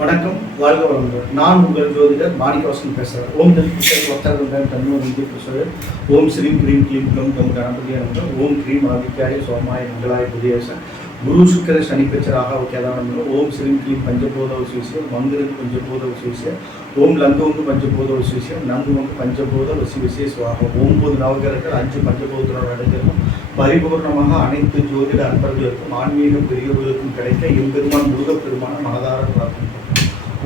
வணக்கம், வாழ்க வளமுடன். நான் உங்கள் ஜோதிடர் மாணிக்கவாசன் பேசுகிறேன். ஓம் தன் ஓம் ஸ்ரீம் க்ரீம் க்ளீம் க்ளம் கம் கணபதிய நமக. ஓம் க்ரீம் ஆதித்யாய சோமாய மங்களாய புதியேச குரு சுக்கர சனி பெச்சராக கேதானந்த. ஓம் ஸ்ரீம் க்ளீம் பஞ்சபூத விசேஷ மங்கிருக்கு பஞ்சபூத விசேஷ. ஓம் லங்கவங்கு பஞ்சபூத விசேஷ நங்குவங்கு பஞ்சபூத விசேஷவாக. 9 நவகிரகங்கள் 5 பஞ்சபூதத்தோட அடைஞ்சிருக்கும். பரிபூர்ணமாக அனைத்து ஜோதிட அன்பர்களுக்கும் ஆன்மீக பெரியவர்களுக்கும் கிடைக்க எம்பெருமான் முருகப்பெருமான மனதார பிரார்த்தனை.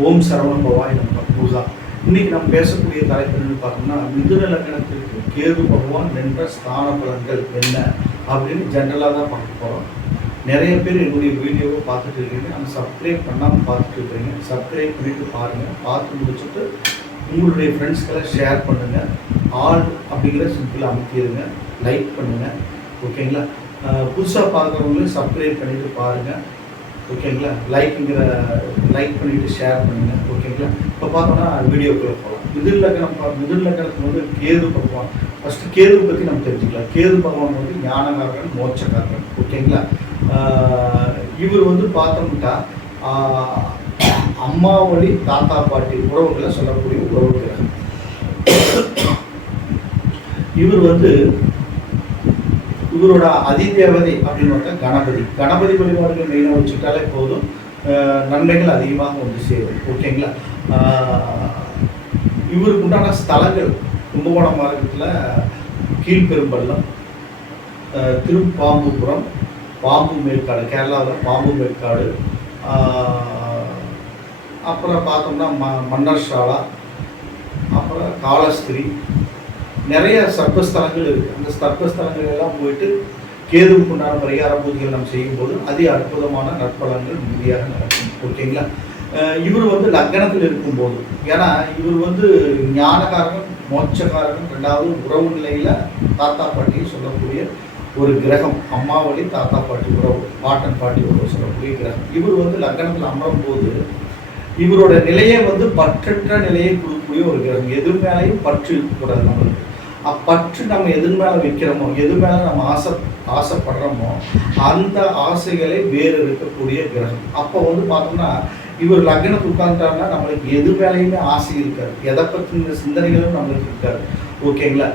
ஓம் சரவண பவாய் நம்ம பூஜா. இன்னைக்கு நம்ம பேசக்கூடிய தலைப்பு பார்த்தோம்னா, மிதுன லக்னத்திற்கு கேது பகவான் நின்ற ஸ்தான பலன்கள் என்ன அப்படின்னு ஜென்ரலாக தான் பார்க்க போகிறோம். நிறைய பேர் என்னுடைய வீடியோவை பார்த்துட்டு இருக்கீங்க, ஆனால் சப்ஸ்கிரைப் பண்ணாமல் பார்த்துட்டு இருக்கிறீங்க. சப்ஸ்கிரைப் பண்ணிட்டு பாருங்கள். பார்த்து முடிச்சுட்டு உங்களுடைய ஃப்ரெண்ட்ஸ்க்கெல்லாம் ஷேர் பண்ணுங்கள். ஆல் அப்படிங்கிற சிம்பிள் அமைக்கிடுங்க, லைக் பண்ணுங்கள். ஓகேங்களா? புதுசாக பார்க்குறவங்களும் சப்ஸ்கிரைப் பண்ணிவிட்டு பாருங்கள். ஓகேங்களா? லைக் பண்ணிவிட்டு ஷேர் பண்ணுங்கள். ஓகேங்களா? இப்போ பார்த்தோன்னா வீடியோக்குள்ளே போகலாம். மிதுன லக்னத்துக்கு வந்து கேது பகவான். ஃபஸ்ட்டு கேது பற்றி நம்ம தெரிஞ்சுக்கலாம். கேது பகவான் வந்து ஞானகாரகன், மோட்சக்காரகன். ஓகேங்களா? இவர் வந்து பார்த்தோம்னா அம்மா வழி தாத்தா பாட்டி உறவுகளை சொல்லக்கூடிய உறவு கிரகம். இவர் வந்து இவரோட அதிதேவதை அப்படின்னு பார்த்தா கணபதி வழிபாடுகள் மெயினாக வச்சுக்கிட்டாலே போதும், நன்மைகள் அதிகமாக வந்து சேரும். ஓகேங்களா? இவருக்கு உண்டான ஸ்தலங்கள் கும்பகோணம் மாவட்டத்தில் கீழ்பெரும்பள்ளம், திருப்பாம்புபுரம், பாம்பு மேற்காடு, கேரளாவில் பாம்பு மேற்காடு, அப்புறம் பார்த்தோம்னா மன்னர்ஷாலா, அப்புறம் காலஸ்திரி, நிறைய சர்ப்பஸ்தலங்கள் இருக்குது. அந்த சர்ப்பஸ்தலங்கள் எல்லாம் போயிட்டு கேதுவுக்கு உண்டான பரிகார பூஜைகள் நம்ம செய்யும்போது அதி அற்புதமான நற்பலன்கள் உறுதியாக நடக்கும். ஓகேங்களா? இவர் வந்து லக்னத்தில் இருக்கும்போது, ஏன்னா இவர் வந்து ஞானகாரகன், மோட்சக்காரகன், 2வது உறவு நிலையில் தாத்தா பாட்டின்னு சொல்லக்கூடிய ஒரு கிரகம். அம்மா வழி தாத்தா பாட்டி உறவு, பாட்டன் பாட்டி உறவு சொல்லக்கூடிய கிரகம். இவர் வந்து லக்னத்தில் அமரும் போது இவரோட நிலையை வந்து பற்றற்ற நிலையை கொடுக்கக்கூடிய ஒரு கிரகம். எது மேலேயும் பற்று இருக்கக்கூடாது. நம்மளுக்கு அப்பற்று நம்ம எது மேலே வைக்கிறோமோ, எது மேலே நம்ம ஆசைப்படுறோமோ அந்த ஆசைகளை வேறு இருக்கக்கூடிய கிரகம். அப்போ வந்து பார்த்தோம்னா இவர் லக்னத்தை உட்கார்ந்துட்டாருன்னா நம்மளுக்கு எது மேலேயுமே ஆசை இருக்காது, எதை பற்றின சிந்தனைகளும் நம்மளுக்கு இருக்காது. ஓகேங்களா?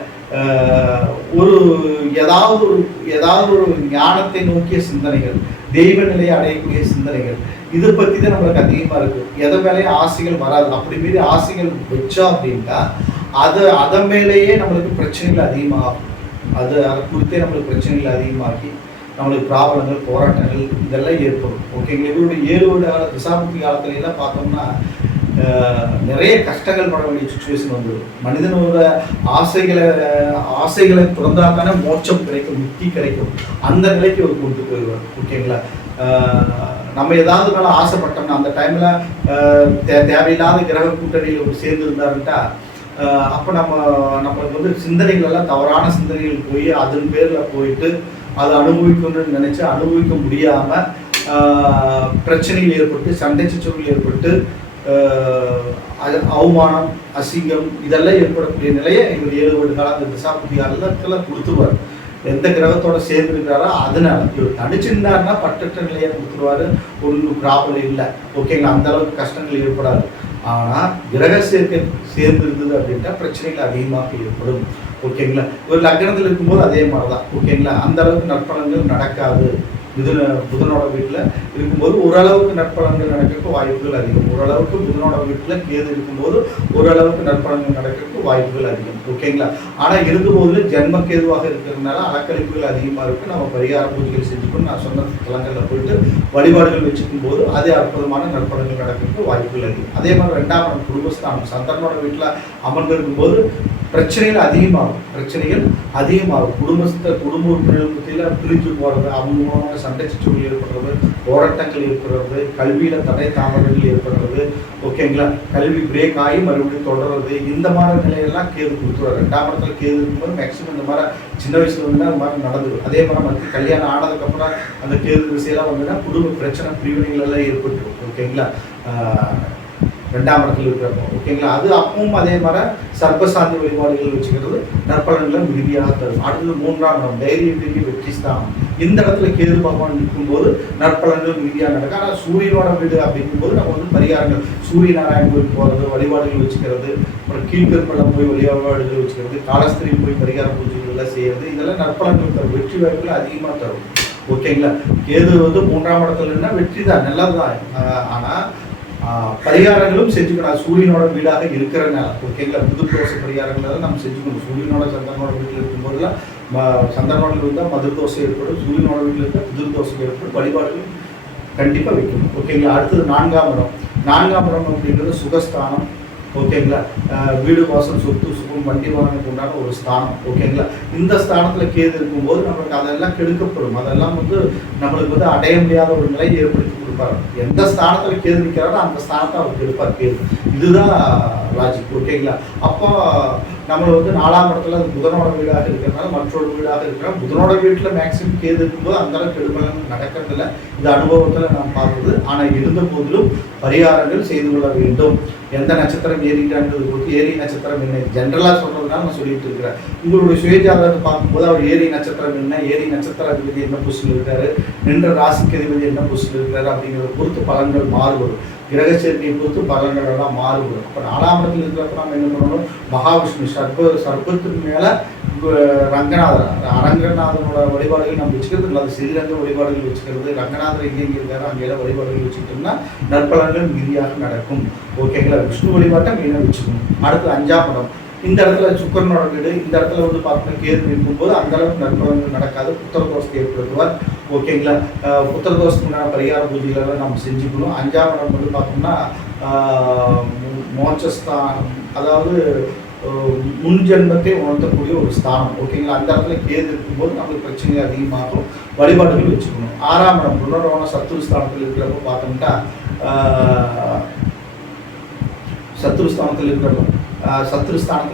ஏதாவது ஒரு ஞானத்தை நோக்கிய சிந்தனைகள், தெய்வ நிலையை அடையக்கூடிய சிந்தனைகள், இதை பற்றி தான் நம்மளுக்கு அதிகமாக இருக்குது. எதை மேலேயும் ஆசைகள் வராது. அப்படி மீறி ஆசைகள் வச்சோம் அப்படின்னா அதை மேலேயே நம்மளுக்கு பிரச்சனைகள் அதிகமாகும். அதை குறித்தே நம்மளுக்கு பிரச்சனைகள் அதிகமாகி நம்மளுக்கு ப்ராப்ளங்கள், போராட்டங்கள் இதெல்லாம் ஏற்படும். ஓகேங்களா? இவருடைய 7 வருட கால திசாபுத்தி காலத்துலலாம் பார்த்தோம்னா நிறைய கஷ்டங்கள் பட வேண்டிய சுச்சுவேஷன் வந்துடும். மனிதனோட ஆசைகளை திறந்தாத்தானே மோட்சம் கிடைக்கும், முக்தி கிடைக்கும். அந்த நிலைக்கு அவர் கொண்டு போயிடுவார். ஓகேங்களா? நம்ம ஏதாவது மேலே ஆசைப்பட்டோம்னா அந்த டைமில் தேவையில்லாத கிரக கூட்டணியில் ஒரு சேர்ந்து இருந்தாருன்ட்டா அப்போ நம்மளுக்கு வந்து சிந்தனைகள் எல்லாம் தவறான சிந்தனைகள் போய் அதன் பேரில் போயிட்டு அதை அனுபவிக்கணும்னு நினச்சி அனுபவிக்க முடியாமல் பிரச்சனைகள் ஏற்பட்டு, சண்டை சச்சரவுகள் ஏற்பட்டு, அவமானம், அசிங்கம் இதெல்லாம் ஏற்படக்கூடிய நிலையை இவர் 7 வருட காலம் அந்த திசாபுத்தி காலத்தில் கொடுத்துருவார். எந்த கிரகத்தோட சேர்ந்து இருக்கிறாரோ அதனால இவர் தனிச்சிருந்தாருன்னா பற்றற்ற நிலையை கொடுத்துருவாரு. ஒன்றும் ப்ராப்ளம் இல்லை. ஓகேங்களா? அந்த அளவுக்கு கஷ்டங்கள் ஏற்படாது. ஆனால் கிரக சேர்க்கை சேர்ந்து இருந்தது அப்படின்ட்டா பிரச்சனைகள் அதிகமாக ஏற்படும். ஓகேங்களா? ஒரு லக்னத்தில் இருக்கும்போது அதே மாதிரி தான். ஓகேங்களா? அந்த அளவுக்கு நற்பலன்கள் நடக்காது. புதனோட வீட்டில் இருக்கும்போது ஓரளவுக்கு நற்பலன்கள் நடக்கிறதுக்கு வாய்ப்புகள் அதிகம். ஓரளவுக்கு புதனோட வீட்டில் கேது இருக்கும்போது ஓரளவுக்கு நற்பலன்கள் நடக்கிறதுக்கு வாய்ப்புகள் அதிகம். ஓகேங்களா? ஆனால் இருந்தபோது ஜென்ம கேதுவாக இருக்கிறதுனால அலக்கழிப்புகள் அதிகமாக இருக்குது. நம்ம பரிகார பூஜைகள் செஞ்சுக்கணும். நான் சொன்ன தலங்களில் போயிட்டு வழிபாடுகள் வச்சுக்கும் போது அதே அற்புதமான நற்பலன்கள் நடக்கிறதுக்கு வாய்ப்புகள் அதிகம். அதே மாதிரி 2ஆம் இடம் குடும்பஸ்தானம் சந்திரனோட வீட்டில் அமர்ந்திருக்கும்போது பிரச்சனைகள் அதிகமாகும். குடும்ப உறுப்பினர்கள் மத்தியில் பிரிஞ்சு போகிறது, அவங்க மூலமாக சண்டை சச்சரவுகள் ஏற்படுறது, போராட்டங்கள் ஏற்படுறது, கல்வியில் தடை தாமதங்கள் ஏற்படுறது. ஓகேங்களா? கல்வி பிரேக் ஆகி மறுபடியும் தொடர்றது, இந்த மாதிரி நிலையெல்லாம் கேது கொடுத்துருவார். 2ஆம் இடத்துல கேது இருக்கும்போது மேக்சிமம் இந்த மாதிரி சின்ன வயசுல வந்து அந்த மாதிரி நடந்துடும். அதே மாதிரி மற்ற கல்யாணம் ஆனதுக்கப்புறம் அந்த கேது திசையெல்லாம் வந்துன்னா குடும்ப பிரச்சனை, பிரிவினைகள் எல்லாம் ஏற்பட்டுரும். ஓகேங்களா? 2ஆம் இடத்துல இருக்கிறப்போ. ஓகேங்களா? அது அப்பவும் அதே மாதிரி சர்ப்பசாந்தி வழிபாடுகள் வச்சுக்கிறது நற்பலன்களை மிகுதியாக தரும். அடுத்தது 3ஆம் இடம் தைரிய வெற்றி ஸ்தானம். இந்த இடத்துல கேது பகவான் நிற்கும்போது நற்பலன்கள் ரீதியாக நடக்கும். ஆனால் சூரியனோட வீடு அப்படிங்கும்போது நம்ம வந்து பரிகாரங்கள் சூரிய நாராயணன் கோயில் போகிறது, வழிபாடுகள் வச்சுக்கிறது, அப்புறம் கீழ்கற்பெல்லாம் போய் வழிபாடுகள் வச்சுக்கிறது, காலஸ்திரி போய் பரிகார பூஜைகள்லாம் செய்கிறது, இதெல்லாம் நற்பலன்கள் தரும், வெற்றி வாய்ப்புகள் அதிகமாக தரும். ஓகேங்களா. கேது வந்து 3ஆம் இடத்துல இருந்தால் வெற்றி தான், நல்லதுதான். ஆனால் பரிகாரங்களும் செஞ்சுக்கணும். சூரியனோட வீடாக இருக்கிறனால ஓகேங்களா. புது தோச பரிகாரங்கள் நம்ம செஞ்சுக்கணும். சூரியனோட சந்திரனோட வீட்டில் இருக்கும்போதெல்லாம் சந்திரனோட இருந்தால் மதுர் தோசை ஏற்படும், சூரியனோட வீட்டில் இருந்தால் புதிர் தோசை ஏற்படும், வழிபாடுகள் கண்டிப்பாக வைக்கணும். ஓகேங்களா. அடுத்தது 4ஆம் இடம். 4ஆம் இடம் அப்படின்றது சுகஸ்தானம். ஓகேங்களா. வீடு வாசல் சொத்து சுகம் வண்டி வாகனத்துக்கு உண்டான ஒரு ஸ்தானம். ஓகேங்களா. இந்த ஸ்தானத்தில் கேது இருக்கும்போது நம்மளுக்கு அதெல்லாம் கெடுக்கப்படும். அதெல்லாம் வந்து நம்மளுக்கு வந்து அடைய முடியாத ஒரு நிலை ஏற்படுத்தி கொடுப்பாரு. எந்த ஸ்தானத்தில் கேது நிற்கிறாரோ அந்த ஸ்தானத்தை அவர் கெடுப்பார் கேது. இதுதான் லாஜிக். ஓகேங்களா. அப்போ நம்மளை வந்து 4ஆம் இடத்துல புதனோட வீடாக இருக்கிறதுனால மற்றொரு வீடாக இருக்கிறாங்க. புதனோட வீட்டில் மேக்சிமம் கேது இருக்கும்போது அந்த அளவுக்கு கெடுபலன் நடக்கிறதில்ல. இது அனுபவத்தில் நாம் பார்த்தது. ஆனால் இருந்த போதிலும் பரிகாரங்கள் செய்து கொள்ள வேண்டும். எந்த நட்சத்திரம் ஏறிட்டான்றது பொறுத்து ஏரி நட்சத்திரம் என்ன ஜென்ரலாக சொல்கிறதுனால நான் சொல்லிட்டு இருக்கிறேன். உங்களுடைய சுயஜாதகத்தை பார்க்கும்போது அவர் ஏரி நட்சத்திரம் என்ன, ஏரி நட்சத்திர அதிபதி என்ன பொசிஷன் இருக்காரு, நின்ற ராசிக்கு அதிபதி என்ன பொசிஷன் இருக்காரு அப்படிங்கிறத பொறுத்து பலன்கள் மாறுபடும். கிரக சேர்க்கையை பொறுத்து பலன்கள் எல்லாம் மாறுபடும். அப்போ 4ஆம் இடத்துல இருக்கிறப்ப நம்ம என்ன பண்ணணும், மகாவிஷ்ணு சர்பத்துக்கு மேலே ரங்கநாதர் அரங்கநாதனோட வழிபாடுகள் நம்ம வச்சுக்கிறது இல்லை. அது ஸ்ரீரங்க வழிபாடுகள் வச்சுக்கிறது, ரங்கநாதர் எங்கே இருக்காரு அங்கெல்லாம் வழிபாடுகள் வச்சுக்கிட்டோம்னா நற்பலன்கள் மிகுதியாக நடக்கும். ஓகேங்களா. விஷ்ணு வழிபாட்டை மெயினாக வச்சுக்கணும். அடுத்து 5ஆம் இடம். இந்த இடத்துல சுக்கரனோட வீடு. இந்த இடத்துல வந்து பார்த்தோம்னா கேது இருக்கும்போது அந்த அளவுக்கு நற்பலன்கள் நடக்காது, புத்திர தோஷத்தை ஏற்படுத்துவார். ஓகேங்களா. புத்திர தோஷத்துக்குண்டான பரிகார பூஜைகளெல்லாம் நம்ம செஞ்சுக்கணும். 5ஆம் இடம் வந்து பார்த்தோம்னா மோட்சஸ்தானம், அதாவது முன் ஜென்மத்தை உணர்த்தக்கூடிய ஒரு ஸ்தானம். ஓகேங்களா. அந்த இடத்துல கேது இருக்கும்போது நம்மளுக்கு பிரச்சனை அதிகமாகும், வழிபாடுகள் வச்சுக்கணும். 6ஆம் இடம் புனர்வன சத்துரு ஸ்தானத்தில் இருக்கிறப்ப பார்த்தோம்னா சத்துருஸ்தானத்தில்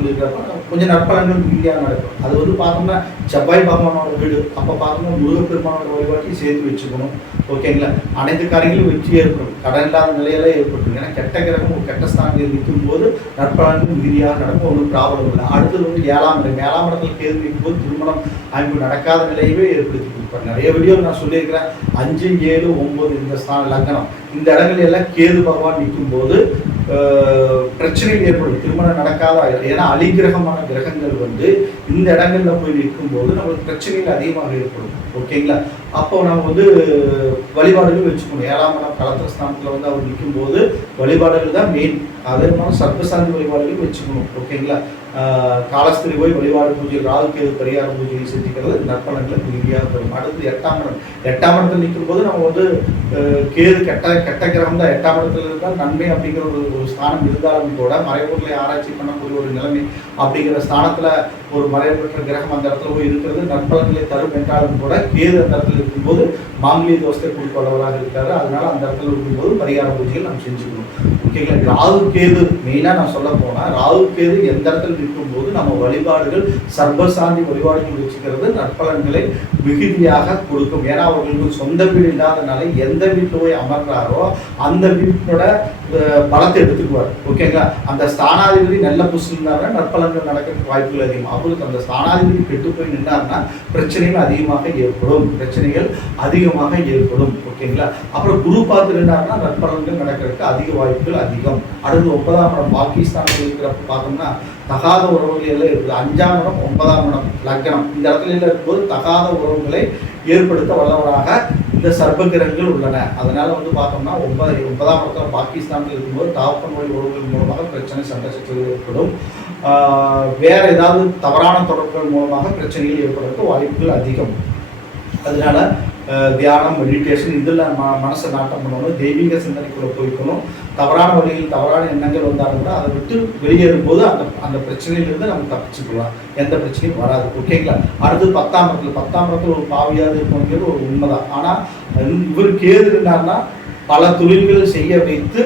இருக்கிறப்ப கொஞ்சம் நற்பலன்கள் மீதியாக நடக்கும். அது வந்து பார்த்தோம்னா செவ்வாய் பகவானோட வீடு. அப்போ பார்த்தோம்னா முருகப்பெருமானோட வழிபாட்டையும் சேர்த்து வச்சுக்கணும். ஓகேங்களா. அனைத்து காரியங்களும் வெற்றி ஏற்படும், கடன் இல்லாத நிலையெல்லாம் ஏற்படும். ஏன்னா கெட்ட கிரகம் ஒரு கெட்ட ஸ்தானத்தில் நிற்கும் போது நற்பலன்கள் மீதியாக நடக்கும், ஒன்றும் ப்ராப்ளம் இல்லை. அடுத்தது வந்து 7ஆம் இடம். 7ஆம் இடத்துல கேது நிற்கும்போது திருமணம் அமைப்பு நடக்காத நிலையவே ஏற்படுத்தி கொடுப்பார். நிறைய வீடியோ நான் சொல்லியிருக்கிறேன். 5, 7, 9 இந்த ஸ்தான லக்னம் இந்த இடங்கள் எல்லாம் கேது பகவான் நிற்கும் போது பிரச்சனைகள் ஏற்படும், திருமணம் நடக்காத. ஏன்னா அலிகிரகமான கிரகங்கள் வந்து இந்த இடங்கள்ல போய் நிற்கும் போது நம்மளுக்கு பிரச்சனைகள் அதிகமாக ஏற்படும். ஓகேங்களா. அப்போ நம்ம வந்து வழிபாடுகள் வச்சுக்கணும். 7ஆம் இடம் கலத்திர ஸ்தானத்தில் வந்து அவர் நிற்கும் போது வழிபாடுகள் தான் மெயின். அதே மாதிரி சர்ப்பசாந்தி வழிபாடுகள் வச்சுக்கணும். ஓகேங்களா. காலஸ்திரி போய் வழிபாடு பூஜை, ராகு கேது பரிகார பூஜையை செஞ்சுக்கிறது நற்பலன்களை மிகுதியாக தரும். அடுத்து 8ஆம் இடம். 8ஆம் இடத்துல நிற்கும் போது நம்ம வந்து கேது கெட்ட கிரகம் தான். 8ஆம் இடத்துல இருந்தால் நன்மை அப்படிங்கிற ஒரு ஸ்தானம் இருந்தாலும் கூட மறைபொருளை ஆராய்ச்சி பண்ணக்கூடிய ஒரு நிலைமை அப்படிங்கிற ஸ்தானத்தில் ஒரு மறைபெற்ற கிரகம் அந்த இடத்துல போய் இருக்கிறது நற்பலன்களை தரும் என்றாலும் கூட கேது அந்த இடத்துல இருக்கும்போது மாங்கலிய தோஷத்தை கொடுப்பவராக இருக்காரு. அதனால அந்த இடத்துல இருக்கும்போது பரிகார பூஜைகள் நம்ம செஞ்சுக்கணும். ஓகேங்களா. ராகு கேது மெயினாக நான் சொல்ல போனால் ராகு கேது எந்த இடத்துல இருக்கும்போது நம்ம வழிபாடுகள் சர்வசாந்தி வழிபாடுகள் வச்சுக்கிறது நற்பலன்களை மிகுதியாக கொடுக்கும். ஏன்னா அவர்களுக்கு சொந்த வீடு இல்லாதனால எந்த வீட்டில் போய் அமர்றாரோ அந்த வீட்டோட பலத்தை எடுத்துக்குவார். ஓகேங்களா. அந்த ஸ்தானாதிபதி நல்ல புஷ் இருந்தாருன்னா நற்பலன்கள் நடக்கிறதுக்கு வாய்ப்புகள் அதிகம். அவருக்கு அந்த ஸ்தானாதிபதி கெட்டு போய் நின்றாருன்னா பிரச்சனைகள் அதிகமாக ஏற்படும். ஓகேங்களா. அப்புறம் குரு பார்த்து நின்றாருன்னா நற்பலன்கள் நடக்கிறதுக்கு அதிக வாய்ப்புகள் அதிகம். அடுத்து 9ஆம் இடம் பாகிஸ்தானில் இருக்கிறப்ப பார்த்தோம்னா தகாத உறவுகள் எல்லாம் இருக்குது. 5ஆம் இடம் 9ஆம் இடம் லக்னம் இந்த இடத்துல இருக்கும்போது தகாத உறவுகளை ஏற்படுத்த வல்லவராக இந்த சர்ப்பகிரகங்கள் உள்ளன. அதனால வந்து பார்த்தோம்னா 9ஆம் இடத்துல பாகிஸ்தானில் இருக்கும்போது தாப்பன் வழி உறவுகள் மூலமாக பிரச்சனை சண்டை சச்சரவு ஏற்படும். வேற ஏதாவது தவறான தொடர்புகள் மூலமாக பிரச்சனைகள் ஏற்படுறதுக்கு வாய்ப்புகள் அதிகம். அதனால தியானம், மெடிடேஷன் இதில் மனசை நாட்டம் பண்ணணும், தெய்வீக சிந்தனைக்குள்ளே போய்க்கணும். தவறான வழியில் தவறான எண்ணங்கள் வந்தாலும் கூட அதை விட்டு வெளியேறும்போது அந்த பிரச்சனையிலிருந்து நம்ம தப்பிச்சுக்கலாம், எந்த பிரச்சனையும் வராது. ஓகேங்களா. அடுத்து 10ஆம் இடத்துல ஒரு பாவியாக இருக்கணுங்கிறது ஒரு உண்மைதான். ஆனால் இவர் கேது இருந்தாருன்னா பல தொழில்கள் செய்ய வைத்து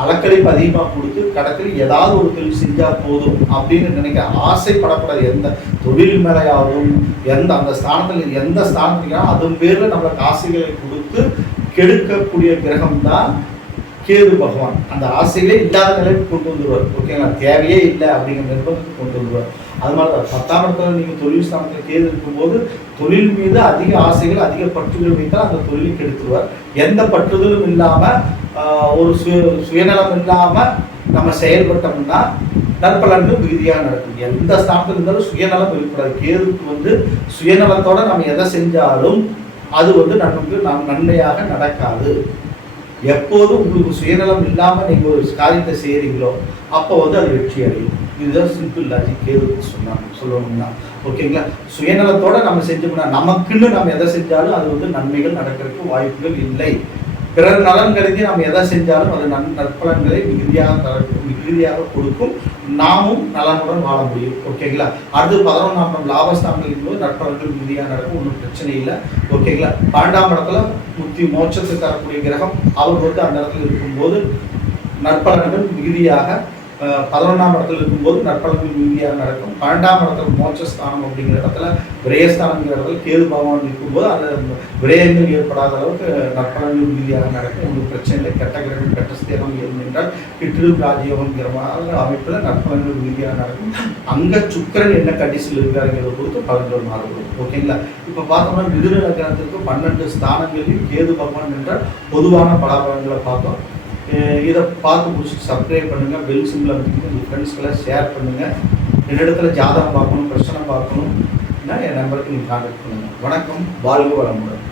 அலக்கழிப்பு அதிகமாக கொடுத்து கடத்தில் ஏதாவது ஒரு தொழில் செஞ்சால் போதும் அப்படின்னு நினைக்க ஆசைப்படக்கூடாது. எந்த தொழில் மேலேயாகவும் அந்த ஸ்தானத்தில் எந்த ஸ்தானத்துலையும் அதன் பேரில் நம்மளுக்கு ஆசைகளை கொடுத்து கெடுக்கக்கூடிய கிரகம் தான் கேது பகவான். அந்த ஆசைகளே இல்லாத நிலைக்கு கொண்டு வந்துடுவார். ஓகேங்களா. தேவையே இல்லை அப்படிங்கிற நிர்பந்தத்துக்கு கொண்டு வந்துடுவார். அது மாதிரி தான் 10ஆம் இடத்துல நீங்கள் தொழில் ஸ்தானத்தில் கேது இருக்கும்போது தொழில் மீது அதிக ஆசைகள் அதிக பற்றுகள் வைத்தால் அந்த தொழிலை கெடுத்துருவார். எந்த பற்றுதலும் இல்லாமல் ஒரு சுயநலம் இல்லாமல் நம்ம செயல்பட்டோம்னா நற்பலன்கள் மிகுதியாக நடக்கும். எந்த ஸ்தானத்தில் இருந்தாலும் சுயநலம் இருக்கக்கூடாது. கேதுக்கு சுயநலத்தோட நம்ம எதை செஞ்சாலும் அது நமக்கு நன்மையாக நடக்காது. எப்போதும் உங்களுக்கு சுயநலம் இல்லாமல் நீங்கள் ஒரு காரியத்தை செய்கிறீங்களோ அப்போ அது வெற்றி அடையும். இதுதான் சிம்பிள் லாஜிக் கேதுக்கு சொல்லணும்னா ஓகேங்களா. சுயநலத்தோட நம்ம செஞ்சோம்னா நமக்குன்னு நம்ம எதை செஞ்சாலும் அது நன்மைகள் நடக்கிறதுக்கு வாய்ப்புகள் இல்லை. பிறர் நலன் கருதி நம்ம எதை செஞ்சாலும் அது நற்பலன்களை மிகுதியாக கொடுக்கும். நாமும் நலனுடன் வாழ முடியும். ஓகேங்களா. அடுத்து 11ஆம் இடம் லாபஸ்தானங்கள் இருக்கும்போது நற்பலன்கள் மிகுதியாக நடக்கும். ஒன்றும் பிரச்சனை இல்லை. ஓகேங்களா. 12ஆம் இடத்துல முக்தி மோட்சத்தை தரக்கூடிய கிரகம் அவர் அந்த இடத்துல இருக்கும்போது நற்பலன்கள் மிகுதியாக 11ஆம் இடத்துல இருக்கும்போது நற்பலன்கள் மிகுதியாக நடக்கும். 12ஆம் இடத்துல மோட்சஸ்தானம் அப்படிங்கிற இடத்துல விரயஸ்தானங்கிற இடத்துல கேது பகவான் இருக்கும்போது அந்த விரயங்கள் ஏற்படாத அளவுக்கு நற்பலன்கள் மிகுதியாக நடக்கும். உங்களுக்கு பிரச்சனை இல்லை. கெட்ட கிரகம் கெட்ட ஸ்தேகம் என்றால் கிட்டிலும் ராஜயோகங்கிற அமைப்பில் நற்பலன்கள் மிகுதியாக நடக்கும். அங்கே சுக்கிரன் என்ன கண்டிஷனில் இருக்காருங்கிறத பொறுத்து பலன்கள் மாறுபடும். ஓகேங்களா. இப்போ பார்த்தோம்னா மிதுன லக்னத்திற்கு 12 ஸ்தானங்களில் கேது பகவான் என்ற பொதுவான பலாபலன்களை பார்த்தோம். இதை பார்த்து முடிச்சுட்டு சப்ஸ்கிரைப் பண்ணுங்கள், பெல் சிம்பிள் அமைத்துங்க, உங்கள் ஃப்ரெண்ட்ஸ்க்கெல்லாம் ஷேர் பண்ணுங்கள். என்னிடத்துல ஜாதகம் பார்க்கணும், பிரச்சனை பார்க்கணும்னா என் நம்பருக்கு நீங்கள் கான்டாக்ட் பண்ணுங்கள். வணக்கம். வாழ்க வளமுடன்.